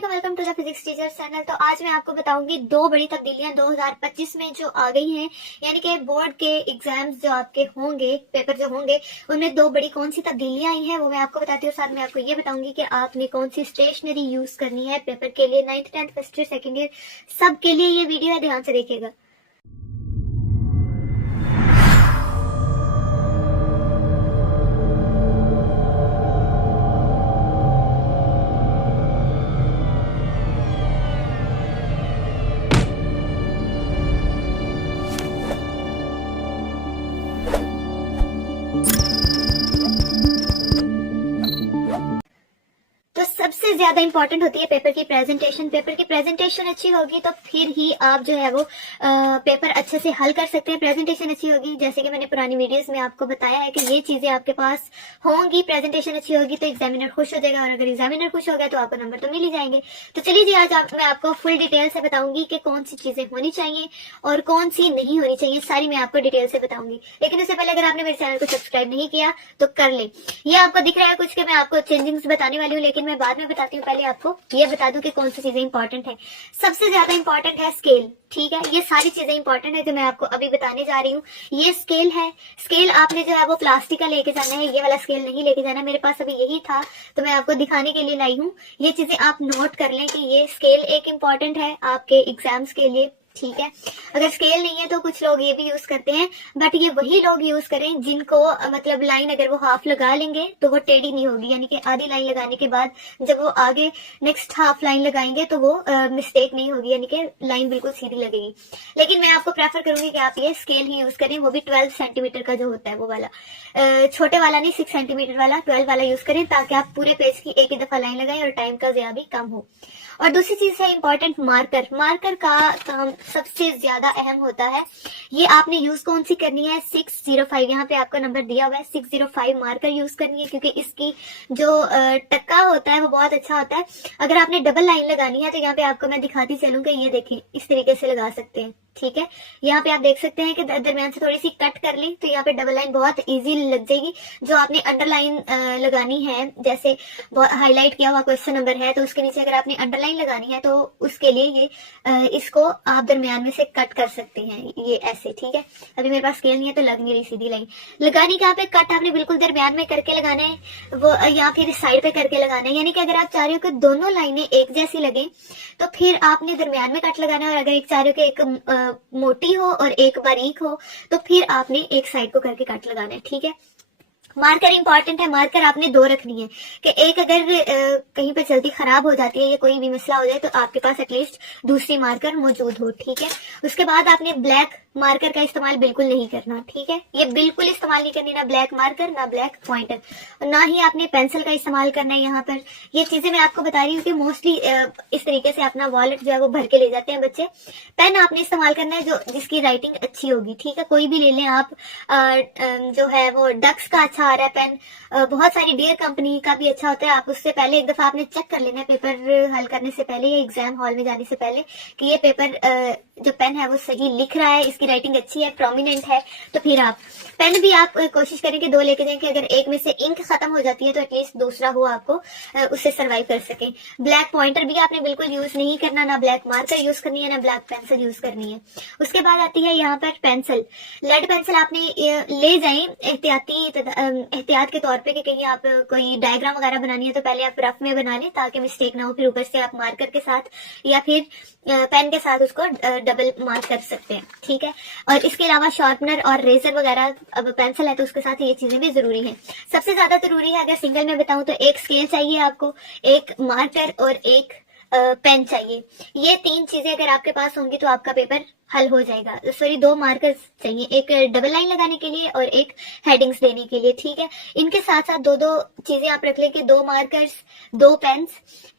अस्सलाम, welcome to the physics teacher channel. तो आज मैं आपको बताऊंगी दो बड़ी तब्दीलियां 2025 में जो आ गई हैं, यानी कि बोर्ड के एग्जाम्स जो आपके होंगे, पेपर जो होंगे, उनमें दो बड़ी कौन सी तब्दीलियां आई हैं वो मैं आपको बताती हूँ। साथ में आपको ये बताऊंगी कि आपने कौन सी स्टेशनरी यूज करनी है पेपर के लिए, 9th 10th first year second year सब के लिए ये वीडियो है, ध्यान से देखिएगा। तो सबसे ज्यादा इंपॉर्टेंट होती है पेपर की प्रेजेंटेशन। पेपर की प्रेजेंटेशन अच्छी होगी तो फिर ही आप जो है वो पेपर अच्छे से हल कर सकते हैं। प्रेजेंटेशन अच्छी होगी, जैसे कि मैंने पुरानी वीडियोस में आपको बताया है कि ये चीजें आपके पास होंगी। प्रेजेंटेशन अच्छी होगी तो एग्जामिनर खुश हो जाएगा, और अगर एग्जामिनर खुश हो गया तो आपको नंबर तो मिल ही जाएंगे। तो चलिए जी, आज मैं आपको फुल डिटेल से बताऊंगी कि कौन सी चीजें होनी चाहिए और कौन सी नहीं होनी चाहिए, सारी मैं आपको डिटेल से बताऊंगी। लेकिन उससे पहले अगर आपने मेरे चैनल को सब्सक्राइब नहीं किया तो कर ले। ये आपको दिख रहा है कुछ कि मैं आपको चेंजिंग्स बताने वाली हूँ, लेकिन मैं बाद में बताती हूँ। पहले आपको ये बता दूं कि कौन सी चीजें इंपॉर्टेंट है। सबसे ज्यादा इंपॉर्टेंट है स्केल, ठीक है। ये सारी चीजें इंपॉर्टेंट है जो मैं आपको अभी बताने जा रही हूँ। ये स्केल है, स्केल आपने जो है वो प्लास्टिक का लेके जाना है, ये वाला स्केल नहीं लेके जाना। मेरे पास अभी यही था तो मैं आपको दिखाने के लिए लाई हूँ। ये चीजें आप नोट कर लें कि ये स्केल एक इंपॉर्टेंट है आपके एग्जाम्स के लिए, ठीक है। अगर स्केल नहीं है तो कुछ लोग ये भी यूज करते हैं, बट ये वही लोग यूज करें जिनको मतलब लाइन अगर वो हाफ लगा लेंगे तो वो टेढ़ी नहीं होगी, यानी कि आधी लाइन लगाने के बाद जब वो आगे नेक्स्ट हाफ लाइन लगाएंगे तो वो मिस्टेक नहीं होगी, यानी कि लाइन बिल्कुल सीधी लगेगी। लेकिन मैं आपको प्रेफर करूंगी कि आप ये स्केल ही यूज करें, वो भी 12 सेंटीमीटर का जो होता है वो वाला, छोटे वाला नहीं, 6 सेंटीमीटर वाला 12 वाला यूज करें, ताकि आप पूरे पेज की एक ही दफा लाइन लगाएं और टाइम का ज़या भी कम हो। और दूसरी चीज है इंपॉर्टेंट मार्कर। मार्कर का काम सबसे ज्यादा अहम होता है। ये आपने यूज कौन सी करनी है, 605, यहाँ पे आपका नंबर दिया हुआ है, 605 मार्कर यूज करनी है, क्योंकि इसकी जो टक्का होता है वो बहुत अच्छा होता है। अगर आपने डबल लाइन लगानी है तो यहाँ पे आपको मैं दिखाती चलूंगा, ये देखें इस तरीके से लगा सकते हैं, ठीक है। यहाँ पे आप देख सकते हैं कि दरमियान से थोड़ी सी कट कर ली तो यहाँ पे डबल लाइन बहुत इजी लग जाएगी। जो आपने अंडरलाइन लगानी है, जैसे हाईलाइट किया हुआ क्वेश्चन नंबर है तो उसके नीचे अगर आपने अंडरलाइन लगानी है तो उसके लिए ये इसको आप दरमियान में से कट कर सकते हैं, ये ऐसे, ठीक है। अभी मेरे पास स्केल नहीं है तो लग नहीं रही सीधी लाइन लगानी। कहाँ पे कट आपने बिल्कुल दरमियान में करके लगाना है, वो या फिर साइड पे करके लगाना है। यानी कि अगर आप चाह रहे हो कि दोनों लाइनें एक जैसी लगे तो फिर आपने दरमियान में कट लगाना है, और अगर एक चाह रहे हो कि एक मोटी हो और एक बारीक हो तो फिर आपने एक साइड को करके कट लगाना है, ठीक है। मार्कर इंपॉर्टेंट है। मार्कर आपने दो रखनी है कि एक अगर कहीं पे जल्दी खराब हो जाती है या कोई भी मसला हो जाए तो आपके पास एटलीस्ट दूसरी मार्कर मौजूद हो, ठीक है। उसके बाद आपने ब्लैक मार्कर का इस्तेमाल बिल्कुल नहीं करना, ठीक है। ये बिल्कुल इस्तेमाल नहीं करनी, ना ब्लैक मार्कर ना ब्लैक पॉइंटर, ना ही आपने पेंसिल का इस्तेमाल करना है। यहाँ पर ये चीजें मैं आपको बता रही हूँ कि मोस्टली इस तरीके से अपना वॉलेट जो है वो भर के ले जाते हैं बच्चे। पेन आपने इस्तेमाल करना है जो जिसकी राइटिंग अच्छी होगी, ठीक है। कोई भी ले लें आप, जो है वो डक्स का अच्छा आ रहा है पेन, बहुत सारी डियर कंपनी का भी अच्छा होता है। आप उससे पहले एक दफा आपने चेक कर लेना है पेपर हल करने से पहले या एग्जाम हॉल में जाने से पहले कि ये पेपर जो पेन है वो सही लिख रहा है, इसकी राइटिंग अच्छी है, प्रोमिनेंट है। तो फिर आप पेन भी आप कोशिश करें कि दो लेके जाएं कि अगर एक में से इंक खत्म हो जाती है तो एटलीस्ट दूसरा हो, आपको उससे सर्वाइव कर सके। ब्लैक पॉइंटर भी आपने बिल्कुल यूज नहीं करना, ना ब्लैक मार्कर यूज करनी है ना ब्लैक पेंसिल यूज करनी है। उसके बाद आती है यहाँ पर पेंसिल। लेड पेंसिल आपने ले जाएं एहतियात के तौर पे कि कहीं आप कोई डायग्राम वगैरह बनानी है तो पहले आप रफ में बना लें ताकि मिस्टेक ना हो, फिर ऊपर से आप मार्कर के साथ या फिर पेन के साथ उसको डबल मार्क कर सकते हैं, ठीक है। और इसके अलावा शार्पनर और रेजर वगैरह, अब पेंसिल है तो उसके साथ ये चीजें भी जरूरी हैं। सबसे ज्यादा जरूरी है, अगर सिंगल में बताऊं तो एक स्केल चाहिए आपको, एक मार्कर और एक पेन चाहिए। ये तीन चीजें अगर आपके पास होंगी तो आपका पेपर हल हो जाएगा। सॉरी, दो मार्कर्स चाहिए, एक डबल लाइन लगाने के लिए और एक हेडिंग्स देने के लिए, ठीक है। इनके साथ साथ दो दो चीजें आप रख लें कि दो मार्कर्स, दो पेन्स,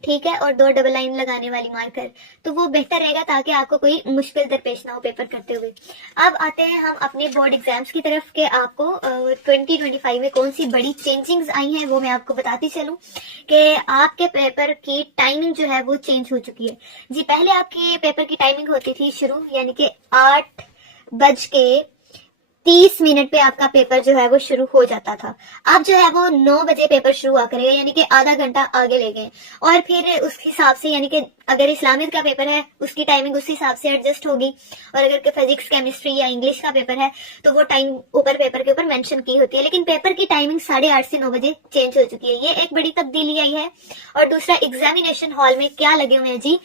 ठीक है, और दो डबल लाइन लगाने वाली मार्कर, तो वो बेहतर रहेगा ताकि आपको कोई मुश्किल दरपेश ना हो पेपर करते हुए। अब आते हैं हम अपने बोर्ड एग्जाम्स की तरफ के आपको 2025 में कौन सी बड़ी चेंजिंग्स आई हैं वो मैं आपको बताती चलूं कि आपके पेपर की टाइमिंग जो है वो चेंज हो चुकी है जी। पहले आपके पेपर की टाइमिंग होती थी शुरू, यानी कि 8 बज के 30 मिनट पे आपका पेपर जो है वो शुरू हो जाता था। अब जो है वो 9 बजे पेपर शुरू हुआ करेगा, यानी कि आधा घंटा आगे ले गए। और फिर उस हिसाब से, यानी कि अगर इस्लामिक का पेपर है उसकी टाइमिंग उस हिसाब से एडजस्ट होगी, और अगर फिजिक्स केमिस्ट्री या इंग्लिश का पेपर है तो वो टाइम ऊपर पेपर के ऊपर मेंशन की होती है। लेकिन पेपर की टाइमिंग 8:30 से 9 बजे चेंज हो चुकी है, ये एक बड़ी तब्दीली आई है। और दूसरा, एग्जामिनेशन हॉल में क्या लगे हुए हैं जी?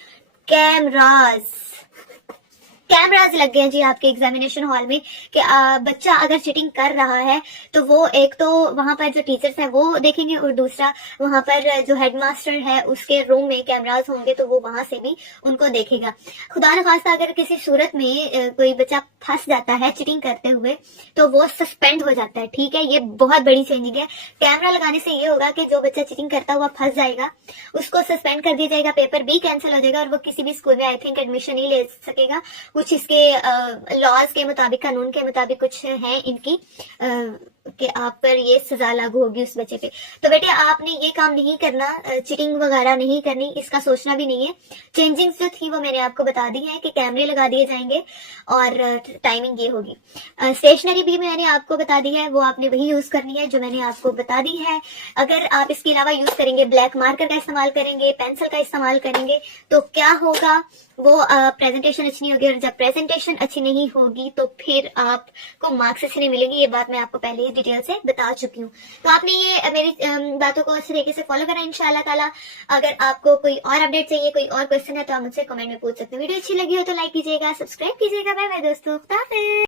कैमराज लग गए हैं जी आपके एग्जामिनेशन हॉल में, कि बच्चा अगर चीटिंग कर रहा है तो वो एक तो वहां पर जो टीचर्स हैं वो देखेंगे, और दूसरा वहां पर जो हेडमास्टर है उसके रूम में कैमराज होंगे तो वो वहां से भी उनको देखेगा। खुदा न खास्ता अगर किसी सूरत में कोई बच्चा फंस जाता है चीटिंग करते हुए तो वो सस्पेंड हो जाता है। ठीक है, ये बहुत बड़ी चेंजिंग है। कैमरा लगाने से ये होगा कि जो बच्चा चीटिंग करता हुआ फंस जाएगा उसको सस्पेंड कर दिया जाएगा, पेपर भी कैंसिल हो जाएगा, और वो किसी भी स्कूल में आई थिंक एडमिशन नहीं ले सकेगा। कुछ इसके लॉज के मुताबिक, कानून के मुताबिक कुछ है इनकी, कि आप पर ये सजा लागू होगी उस बच्चे पे। तो बेटे आपने ये काम नहीं करना, चीटिंग वगैरह नहीं करनी, इसका सोचना भी नहीं है। चेंजिंग्स जो थी वो मैंने आपको बता दी है कि कैमरे लगा दिए जाएंगे और टाइमिंग ये होगी। स्टेशनरी भी मैंने आपको बता दी है, वो आपने वही यूज करनी है जो मैंने आपको बता दी है। अगर आप इसके अलावा यूज करेंगे, ब्लैक मार्कर का इस्तेमाल करेंगे, पेंसिल का इस्तेमाल करेंगे, तो क्या होगा, वो प्रेजेंटेशन अच्छी नहीं होगी, और जब प्रेजेंटेशन अच्छी नहीं होगी तो फिर आपको मार्क्स अच्छे नहीं मिलेंगे। ये बात मैं आपको पहले ही डिटेल से बता चुकी हूँ। तो आपने ये मेरी बातों को अच्छे तरीके से फॉलो करा इंशाल्लाह ताला। अगर आपको कोई और अपडेट चाहिए, कोई और क्वेश्चन है तो आप मुझसे कमेंट में पूछ सकते हैं। वीडियो अच्छी लगी हो तो लाइक कीजिएगा, सब्सक्राइब कीजिएगा। बाय बाय दोस्तों, खुदा हाफिज़।